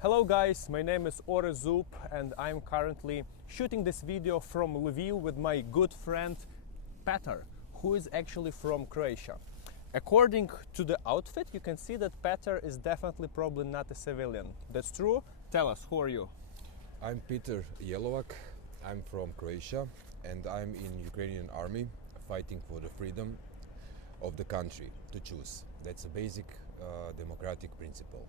Hello guys, my name is Ore Zub and I'm currently shooting this video from Lviv with my good friend Petar, who is actually from Croatia. According to the outfit, you can see that Petar is definitely probably not a civilian. That's true? Tell us, who are you? I'm Petar Jelovac. I'm from Croatia and I'm in Ukrainian army fighting for the freedom of the country to choose. That's a basic democratic principle.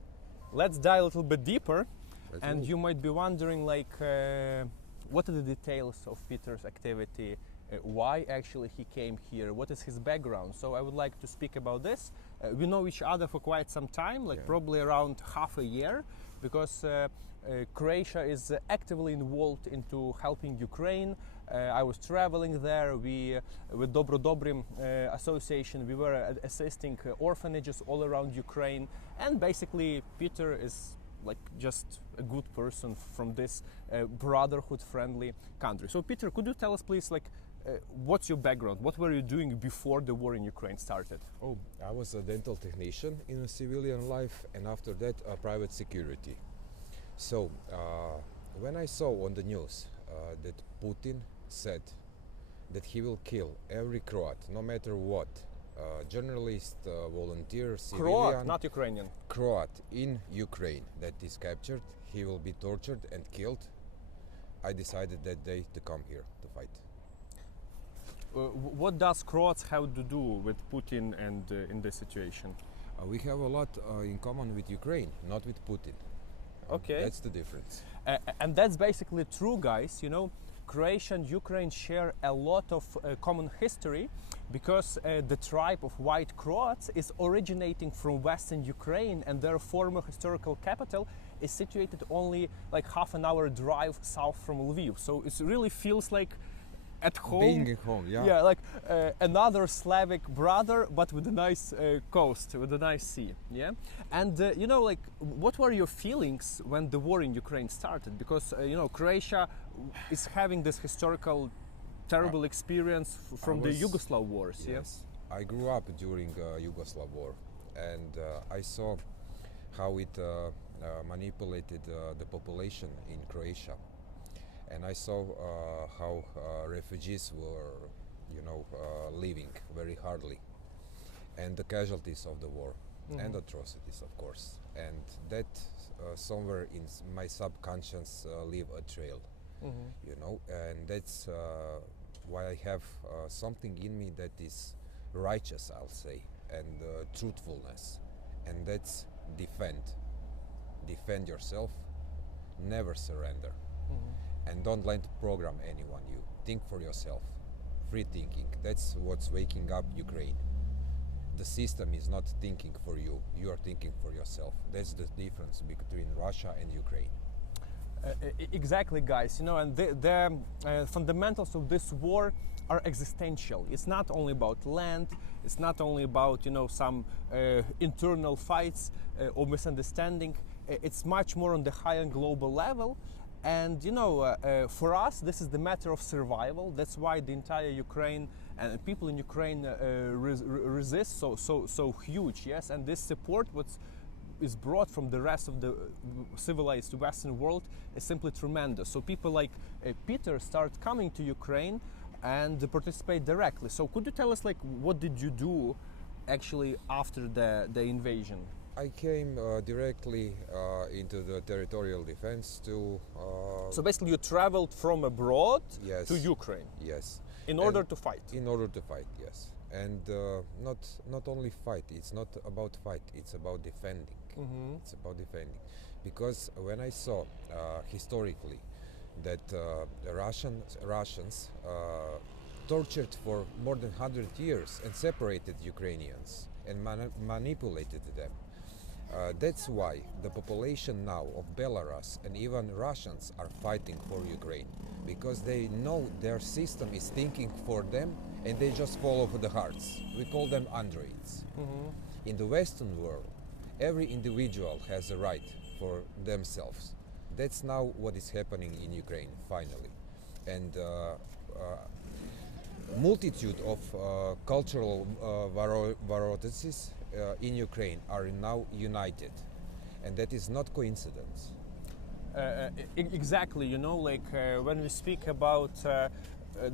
Let's dive a little bit deeper. Let's move. You might be wondering what are the details of Petar's activity, why actually he came here, what is his background. So I would like to speak about this. We know each other for quite some time, probably around half a year, because Croatia is actively involved into helping Ukraine. I was traveling there. With Dobro Dobrim association, we were assisting orphanages all around Ukraine, and basically Petar is just a good person from this brotherhood-friendly country. So Petar, could you tell us please, what's your background? What were you doing before the war in Ukraine started? Oh, I was a dental technician in a civilian life, and after that, private security. So when I saw on the news that Putin said that he will kill every Croat, no matter what, journalist, volunteer, civilian, Croat, not Ukrainian. Croat in Ukraine that is captured, he will be tortured and killed. I decided that day to come here to fight. What does Croats have to do with Putin and in this situation? We have a lot in common with Ukraine, not with Putin. Okay. That's the difference. And that's basically true, guys. You know, Croatia and Ukraine share a lot of common history because the tribe of White Croats is originating from Western Ukraine, and their former historical capital is situated only half an hour drive south from Lviv. So it really feels like at home. Being at home, yeah. Yeah, another Slavic brother, but with a nice coast, with a nice sea. Yeah, and what were your feelings when the war in Ukraine started? Because Croatia is having this historical, terrible experience from the Yugoslav wars. Yes, I grew up during Yugoslav war, and I saw how it manipulated the population in Croatia. And I saw how refugees were, living very hardly, and the casualties of the war, and atrocities, of course. And that somewhere in my subconscious leave a trail, and that's why I have something in me that is righteous, I'll say, and truthfulness, and that's defend yourself, never surrender. And don't let program anyone you. Think for yourself. Free thinking. That's what's waking up Ukraine. The system is not thinking for you. You are thinking for yourself. That's the difference between Russia and Ukraine. Exactly, guys. And the fundamentals of this war are existential. It's not only about land. It's not only about some internal fights or misunderstanding. It's much more on the higher global level. And for us, this is the matter of survival. That's why the entire Ukraine and people in Ukraine resist so huge. Yes, and this support, what is brought from the rest of the civilized Western world, is simply tremendous. So people like Petar start coming to Ukraine and participate directly. So could you tell us what did you do actually after the invasion? I came directly into the territorial defense to... So basically you traveled from abroad to Ukraine? Yes. In order to fight? In order to fight, yes. And not only fight, it's not about fight, it's about defending. It's about defending. Because when I saw historically that the Russians tortured for more than 100 years and separated Ukrainians and manipulated them, that's why the population now of Belarus and even Russians are fighting for Ukraine, because they know their system is thinking for them and they just follow the hearts. We call them androids. In the Western world, every individual has a right for themselves. That's now what is happening in Ukraine, finally. And multitude of cultural vortices in Ukraine are now united, and that is not coincidence. Exactly, you know, like when we speak about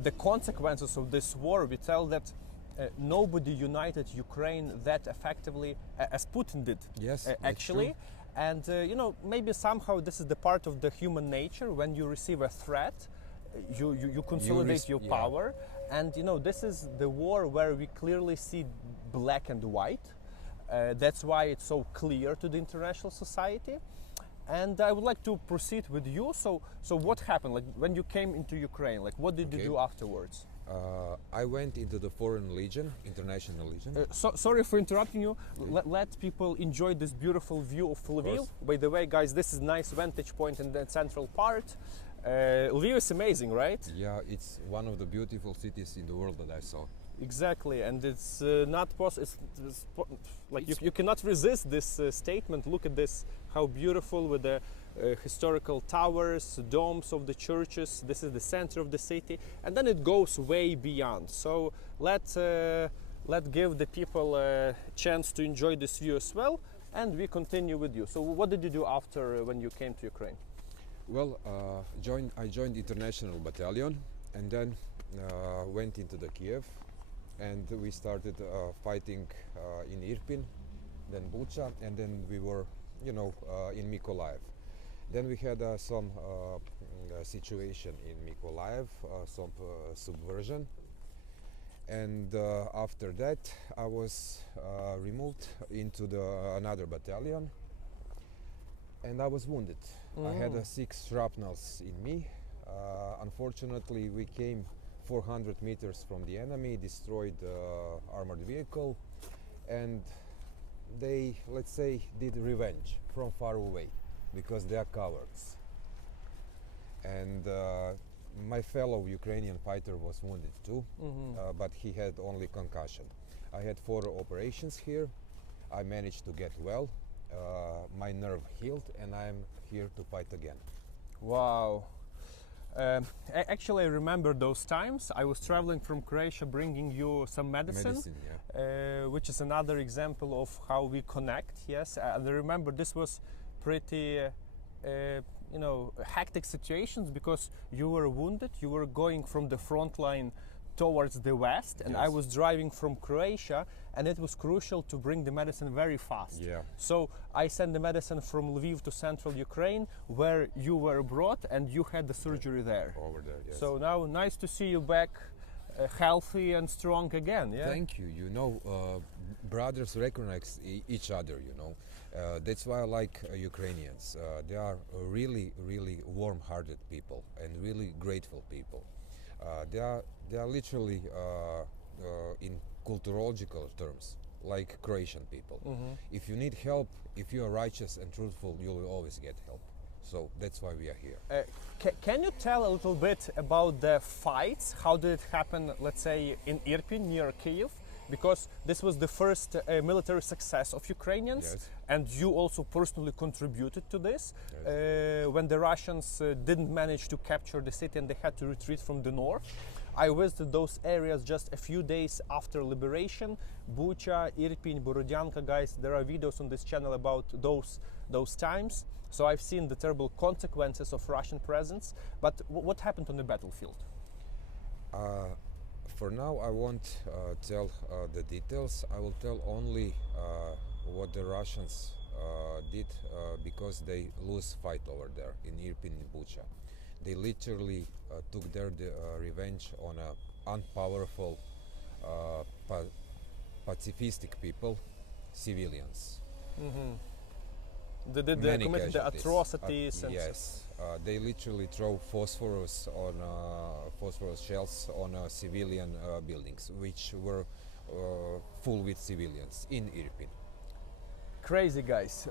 the consequences of this war, we tell that nobody united Ukraine that effectively as Putin did. Yes, actually. And you know, maybe somehow this is the part of the human nature. When you receive a threat, you consolidate your power. And you know, this is the war where we clearly see black and white. That's why it's so clear to the international society. And I would like to proceed with you. So what happened? Like when you came into Ukraine, like what did you do afterwards? I went into the Foreign Legion, International Legion. Sorry for interrupting you. Let people enjoy this beautiful view of Lviv. By the way, guys, this is nice vantage point in the central part. Lviv is amazing, right? Yeah, it's one of the beautiful cities in the world that I saw. Exactly, and it's not possible. You cannot resist this statement. Look at this, how beautiful with the historical towers, domes of the churches. This is the center of the city, and then it goes way beyond. So let's give the people a chance to enjoy this view as well, and we continue with you. So what did you do after when you came to Ukraine? Well, I joined International Battalion, and then went into the Kiev, and we started fighting in Irpin, then Bucha, and then we were, in Mykolaiv. Then we had some situation in Mykolaiv, some subversion, and after that I was removed into another battalion, and I was wounded. I had 6 shrapnels in me. Unfortunately, we came 400 meters from the enemy, destroyed armored vehicle, and they, let's say, did revenge from far away because they are cowards. And my fellow Ukrainian fighter was wounded too, but he had only concussion. I had 4 operations here. I managed to get well. My nerve healed, and I'm here to fight again. Wow. Actually, I remember those times. I was traveling from Croatia bringing you some medicine which is another example of how we connect. Yes, and I remember this was pretty hectic situations because you were wounded, you were going from the front line towards the west, and I was driving from Croatia, and it was crucial to bring the medicine very fast. So I sent the medicine from Lviv to central Ukraine, where you were brought, and you had the surgery there. Over there, yes. So now, nice to see you back, healthy and strong again. Yeah. Thank you. Brothers recognize each other. That's why I like Ukrainians. They are really, really warm-hearted people and really grateful people. They are literally in culturological terms like Croatian people. If you need help, if you are righteous and truthful, you will always get help. So that's why we are here. Can you tell a little bit about the fights? How did it happen, let's say, in Irpin near Kyiv? Because this was the first military success of Ukrainians, and you also personally contributed to this. When the Russians didn't manage to capture the city and they had to retreat from the north. I visited those areas just a few days after liberation. Bucha, Irpin, Borodyanka, guys, there are videos on this channel about those times. So I've seen the terrible consequences of Russian presence. But what happened on the battlefield? For now, I won't tell the details. I will tell only what the Russians did because they lose fight over there in Irpin and Bucha. They literally took their revenge on unpowerful, pacifistic people, civilians. They committed the atrocities. Yes, they literally throw phosphorus shells on civilian buildings, which were full with civilians in Irpin. Crazy, guys.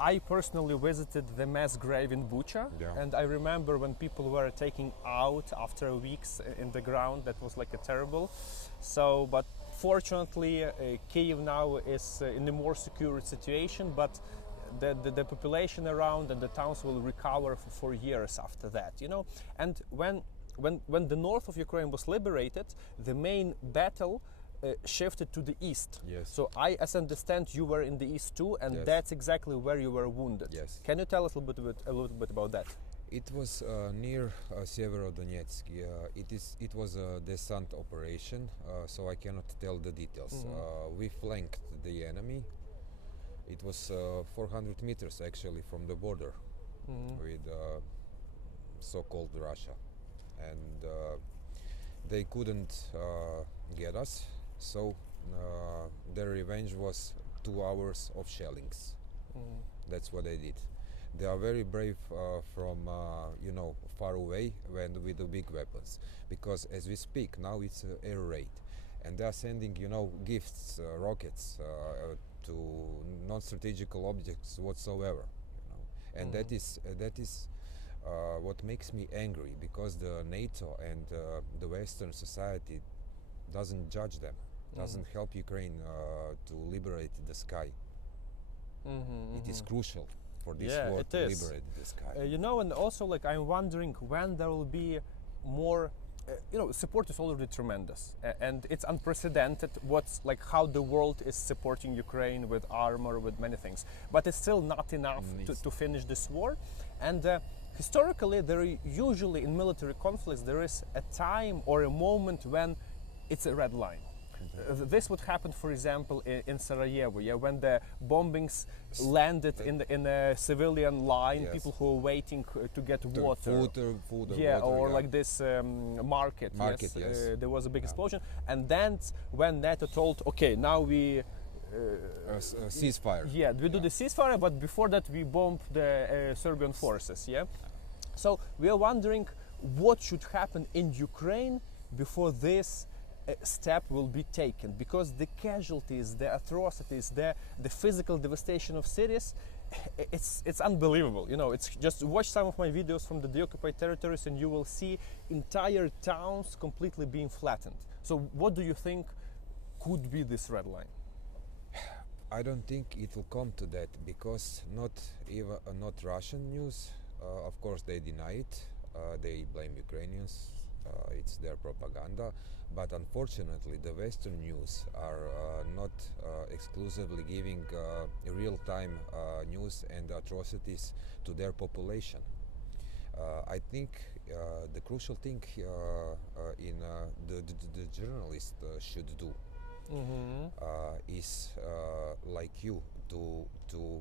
I personally visited the mass grave in Bucha, and I remember when people were taking out after weeks in the ground. That was like a terrible. So, but fortunately, Kyiv now is in a more secure situation, but the population around and the towns will recover for years after that, And when the north of Ukraine was liberated, the main battle shifted to the east. Yes. So as I understand, you were in the east too, and Yes. that's exactly where you were wounded. Yes. Can you tell us a little bit about that? It was near Severodonetsk. It was a descent operation, so I cannot tell the details. We flanked the enemy. It was 400 meters actually from the border with so-called Russia, and they couldn't get us. So their revenge was 2 hours of shellings. That's what they did. They are very brave from far away and with the big weapons, because as we speak now it's air raid, and they are sending gifts, rockets to non-strategical objects whatsoever. And that is what makes me angry, because the NATO and the Western society doesn't judge them, doesn't help Ukraine to liberate the sky. It is crucial for this war to liberate the sky. And also, like, I'm wondering when there will be more. Support is already tremendous, and it's unprecedented. How the world is supporting Ukraine with armor, with many things, but it's still not enough to finish this war. And historically, usually in military conflicts there is a time or a moment when it's a red line. This would happen, for example, in Sarajevo, when the bombings landed in a civilian line, people who were waiting to get water. Food, or like this market. Yes. There was a big explosion, and then when NATO told, okay, now we ceasefire. We do the ceasefire, but before that we bomb the Serbian forces. So we are wondering what should happen in Ukraine before this step will be taken, because the casualties, the atrocities, the physical devastation of cities, it's unbelievable. It's just watch some of my videos from the deoccupied territories and you will see entire towns completely being flattened. So what do you think could be this red line? I don't think it will come to that, because not Russian news, of course they deny it, they blame Ukrainians, it's their propaganda. But unfortunately, the Western news are not exclusively giving real-time news and atrocities to their population. I think the crucial thing in the journalist should do is like you to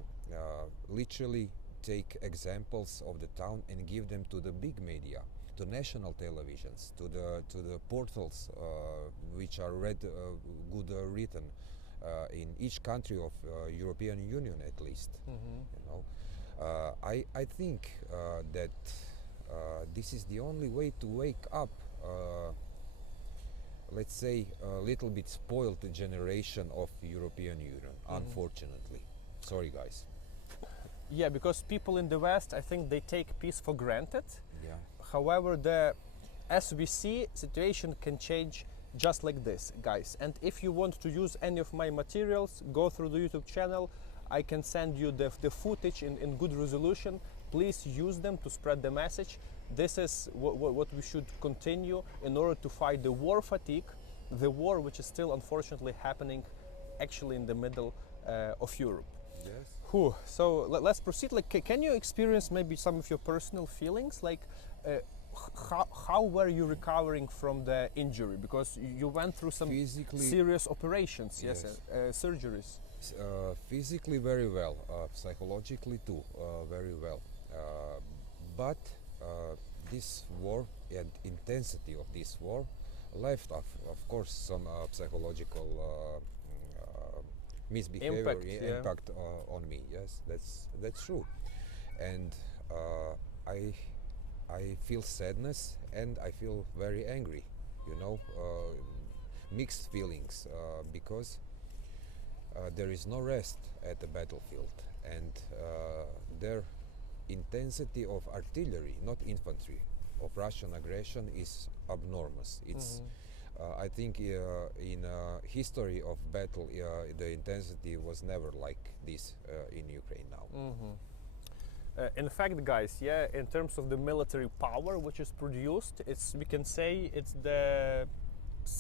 literally take examples of the town and give them to the big media, to national televisions, to the portals which are written in each country of European Union at least. I think that this is the only way to wake up, let's say, a little bit spoiled generation of European Union. Unfortunately, sorry guys. Because people in the West, I think they take peace for granted. However, as we see, situation can change just like this, guys. And if you want to use any of my materials, go through the YouTube channel. I can send you the footage in good resolution. Please use them to spread the message. This is what we should continue in order to fight the war fatigue, the war which is still unfortunately happening actually in the middle of Europe. Yes. So let's proceed. Can you experience maybe some of your personal feelings? How were you recovering from the injury? Because you went through some serious operations, surgeries. Physically very well, psychologically too, very well. But this war and intensity of this war left, of course, some psychological misbehavior impact on me. Yes, that's true, and I feel sadness and I feel very angry. Mixed feelings, because there is no rest at the battlefield, and their intensity of artillery, not infantry, of Russian aggression is abnormous. It's I think in history of battle, the intensity was never like this in Ukraine now. In fact, guys, in terms of the military power which is produced, we can say it's the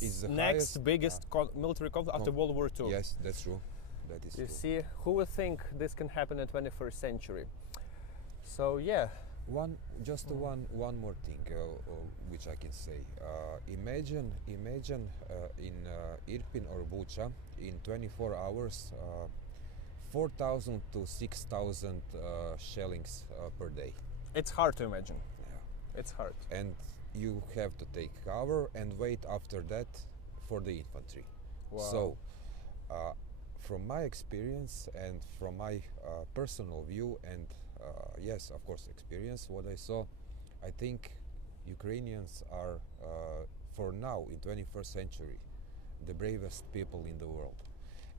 It's the next highest, biggest military conflict after World War II. Yes, that's true. That is You true. see, who would think this can happen in the 21st century? So yeah. One more thing which I can say. Imagine in Irpin or Bucha in 24 hours, 4,000 to 6,000 shellings per day. It's hard to imagine. Yeah. It's hard. And you have to take cover and wait after that for the infantry. Wow. So, from my experience and from my personal view and yes, of course, experience, what I saw, I think Ukrainians are, for now, in 21st century, the bravest people in the world.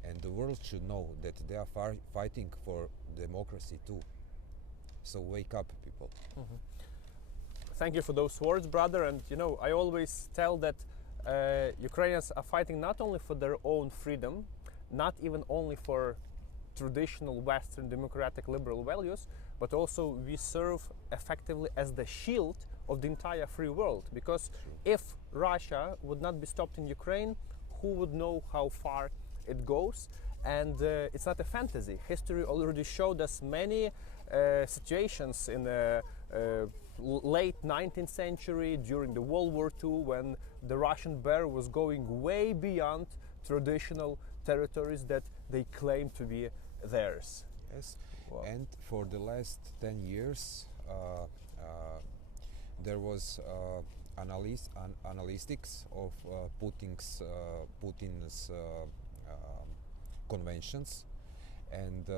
And the world should know that they are fighting for democracy too. So wake up, people. Mm-hmm. Thank you for those words, brother. And you know, I always tell that Ukrainians are fighting not only for their own freedom, not even only for traditional Western democratic liberal values, but also we serve effectively as the shield of the entire free world. Because if Russia would not be stopped in Ukraine, who would know how far it goes? And it's not a fantasy. History already showed us many situations in the late 19th century, during the World War II, when the Russian bear was going way beyond traditional territories that they claimed to be theirs. Yes. Wow. And for the last 10 years, there was analytics of Putin's conventions, and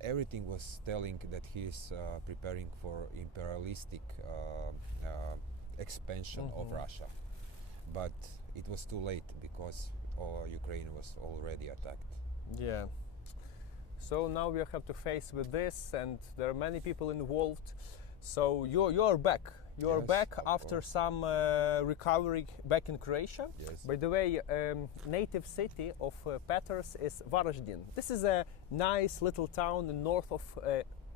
everything was telling that he is preparing for imperialistic expansion of Russia. But it was too late because Ukraine was already attacked. Yeah. So now we have to face with this, and there are many people involved. So you're back. You're Yes, back of after course. some recovery back in Croatia. Yes. By the way, native city of Petar's is Varaždin. This is a nice little town in north of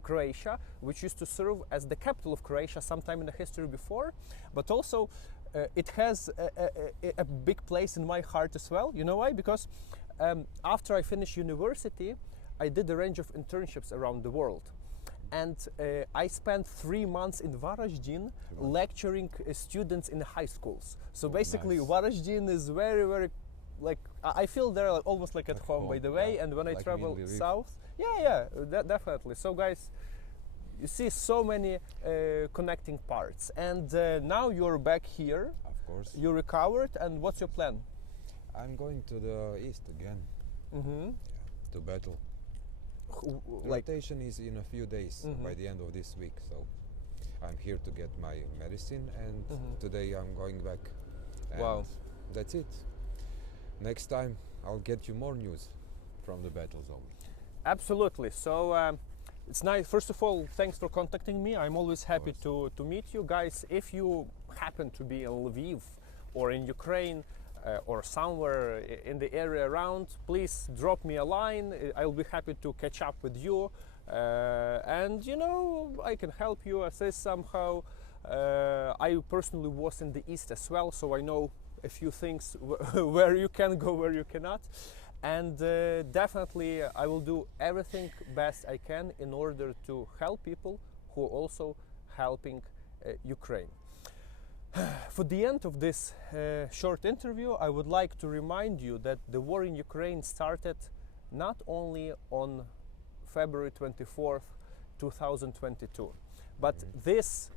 Croatia, which used to serve as the capital of Croatia sometime in the history before, but also it has a big place in my heart as well. You know why? Because after I finished university, I did a range of internships around the world. And I spent 3 months in Varaždin lecturing students in high schools. So basically, nice. Varaždin is very, very, like, I feel there almost like at home, by the way. yeah. And when I Like travel Milli Riv. south, definitely. So guys, you see so many connecting parts. And now you're back here. Of course. You recovered, and what's your plan? I'm going to the east again Mm-hmm. to battle. The Like, rotation is in a few days by the end of this week, so I'm here to get my medicine, and today I'm going back. And Wow. that's it. Next time I'll get you more news from the battle zone. absolutely. So it's nice. First of all, thanks for contacting me. I'm always happy to meet you guys. If you happen to be in Lviv or in Ukraine or somewhere in the area around, please drop me a line. I'll be happy to catch up with you. And you know, I can help you, assist somehow. I personally was in the East as well, so I know a few things where you can go, where you cannot. And definitely I will do everything best I can in order to help people who are also helping Ukraine. For the end of this short interview, I would like to remind you that the war in Ukraine started not only on February 24th, 2022, but this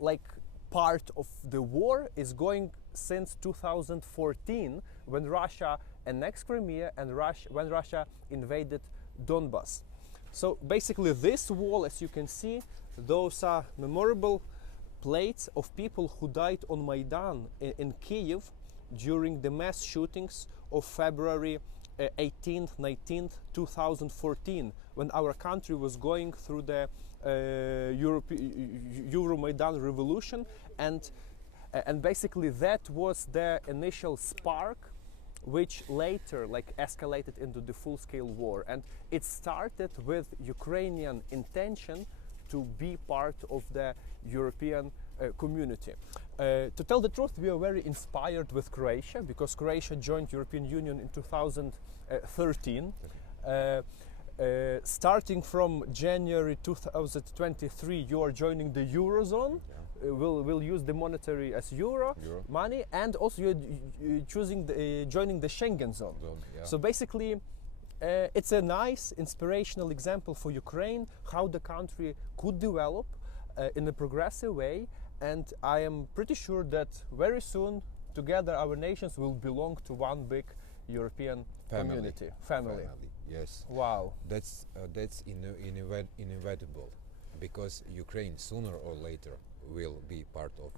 like part of the war is going since 2014, when Russia annexed Crimea and when Russia invaded Donbas. So basically this wall, as you can see, those are memorable plates of people who died on Maidan in Kyiv during the mass shootings of February 18th, 19th, 2014, when our country was going through the Euromaidan revolution, and basically that was the initial spark which later escalated into the full-scale war. And it started with Ukrainian intention to be part of the European community. To tell the truth, we are very inspired with Croatia because Croatia joined European Union in 2013. Starting from January 2023, you are joining the Eurozone. Yeah. We'll use the monetary as euro money, and also you're choosing joining the Schengen zone. Yeah. So basically, it's a nice inspirational example for Ukraine how the country could develop in a progressive way, and I am pretty sure that very soon together our nations will belong to one big European community. Family. Yes. Wow. That's inevitable, because Ukraine sooner or later will be part of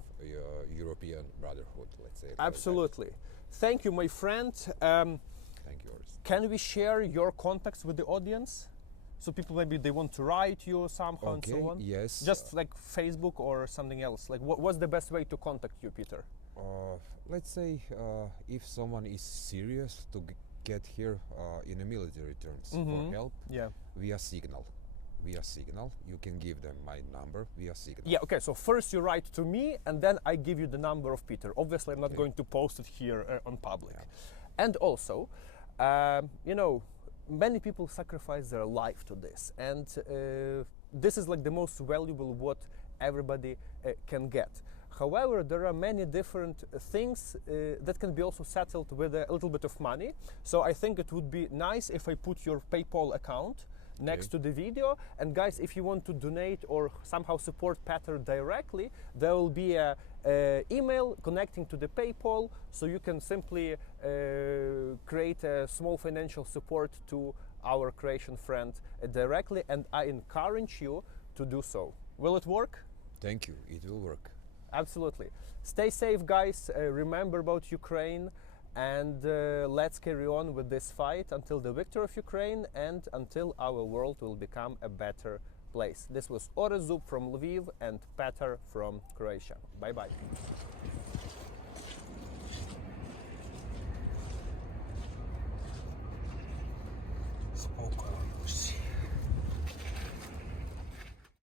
European brotherhood. Let's say. Absolutely. Thank you, my friend. Thank you, Oris. Can we share your contacts with the audience? So people maybe they want to write you somehow and so on. Yes. Just like Facebook or something else. Like what's the best way to contact you, Peter? Let's say if someone is serious to get here in a military terms for help, via Signal. You can give them my number via Signal. Yeah, okay, so first you write to me and then I give you the number of Peter. Obviously I'm not going to post it here on public. Yeah. And also, many people sacrifice their life to this, and this is like the most valuable what everybody can get. However, there are many different things that can be also settled with a little bit of money. So I think it would be nice if I put your PayPal account next to the video. And guys, if you want to donate or somehow support Petar directly, there will be a email connecting to the PayPal, so you can simply create a small financial support to our Croatian friend directly, and I encourage you to do so. Will it work? Thank you, it will work. Absolutely. Stay safe, guys. Remember about Ukraine, and let's carry on with this fight until the victory of Ukraine and until our world will become a better place. This was Orezub from Lviv and Petar from Croatia. Bye-bye. Spokojno.